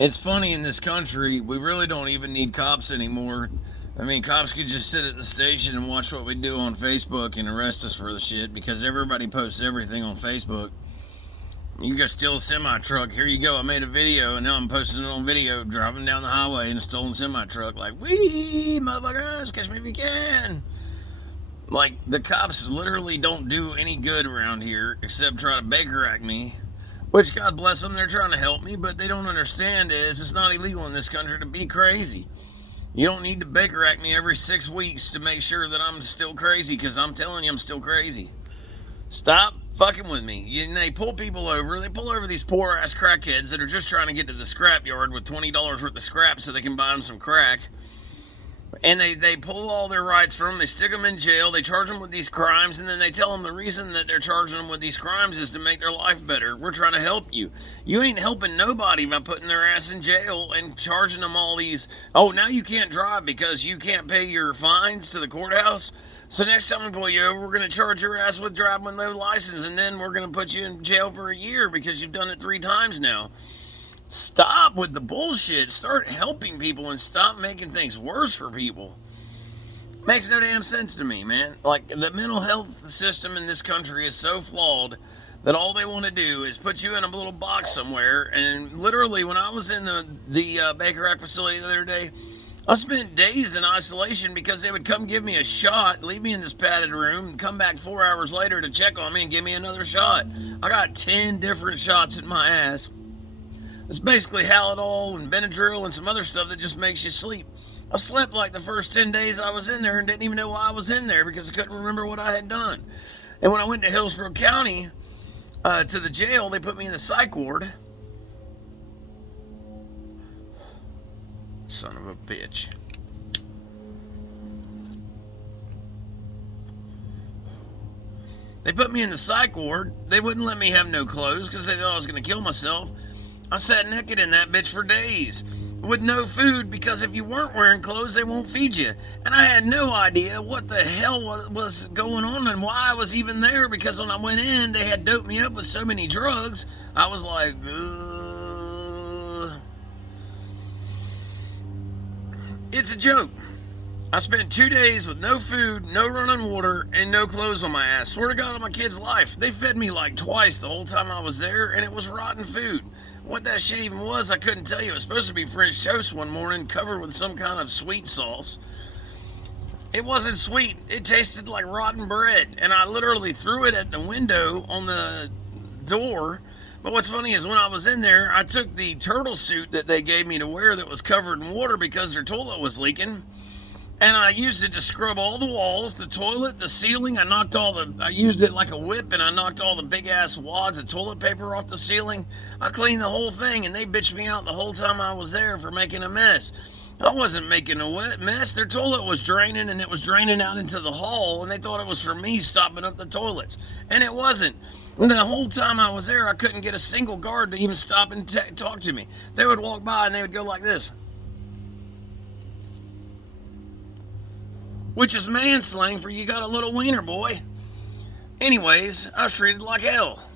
It's funny in this country, we really don't even need cops anymore. I mean, cops could just sit at the station and watch what we do on Facebook and arrest us for the shit because everybody posts everything on Facebook. You go steal a semi truck. Here you go. I made a video and now I'm posting it on video driving down the highway in a stolen semi truck. Like, wee, motherfuckers, catch me if you can. Like, the cops literally don't do any good around here except try to Baker Act me. Which, God bless them, they're trying to help me, but they don't understand is it's not illegal in this country to be crazy. You don't need to Baker Act me every 6 weeks to make sure that I'm still crazy, because I'm telling you I'm still crazy. Stop fucking with me. And they pull people over. They pull over these poor ass crackheads that are just trying to get to the scrap yard with $20 worth of scrap so they can buy them some crack. And they pull all their rights from them. They stick them in jail. They charge them with these crimes. And then they tell them the reason that they're charging them with these crimes is to make their life better. We're trying to help you. You ain't helping nobody by putting their ass in jail and charging them all these. Oh, now you can't drive because you can't pay your fines to the courthouse. So next time we pull you over, we're going to charge your ass with driving with no license. And then we're going to put you in jail for a year because you've done it 3 times now. Stop with the bullshit. Start helping people and stop making things worse for people. Makes no damn sense to me, man. Like, the mental health system in this country is so flawed that all they want to do is put you in a little box somewhere. And literally, when I was in the Baker Act facility the other day, I spent days in isolation because they would come give me a shot, leave me in this padded room, and come back 4 hours later to check on me and give me another shot. I got 10 different shots in my ass. It's basically Halidol and Benadryl and some other stuff that just makes you sleep. I slept like the first 10 days I was in there and didn't even know why I was in there because I couldn't remember what I had done. And when I went to Hillsborough County to the jail, they put me in the psych ward. Son of a bitch. They put me in the psych ward. They wouldn't let me have no clothes because they thought I was going to kill myself. I sat naked in that bitch for days with no food because if you weren't wearing clothes, they won't feed you. And I had no idea what the hell was going on and why I was even there because when I went in, they had doped me up with so many drugs. I was like, ugh. It's a joke. I spent 2 days with no food, no running water, and no clothes on my ass. Swear to God on my kid's life. They fed me like twice the whole time I was there, and it was rotten food. What that shit even was, I couldn't tell you. It was supposed to be French toast one morning, covered with some kind of sweet sauce. It wasn't sweet. It tasted like rotten bread, and I literally threw it at the window on the door. But what's funny is when I was in there, I took the turtle suit that they gave me to wear that was covered in water because their toilet was leaking. And I used it to scrub all the walls, the toilet, the ceiling. I used it like a whip and I knocked all the big ass wads of toilet paper off the ceiling. I cleaned the whole thing and they bitched me out the whole time I was there for making a mess. I wasn't making a wet mess. Their toilet was draining and it was draining out into the hall and they thought it was for me stopping up the toilets. And it wasn't. And the whole time I was there, I couldn't get a single guard to even stop and talk to me. They would walk by and they would go like this. Which is man slang for you got a little wiener, boy. Anyways, I was treated like hell.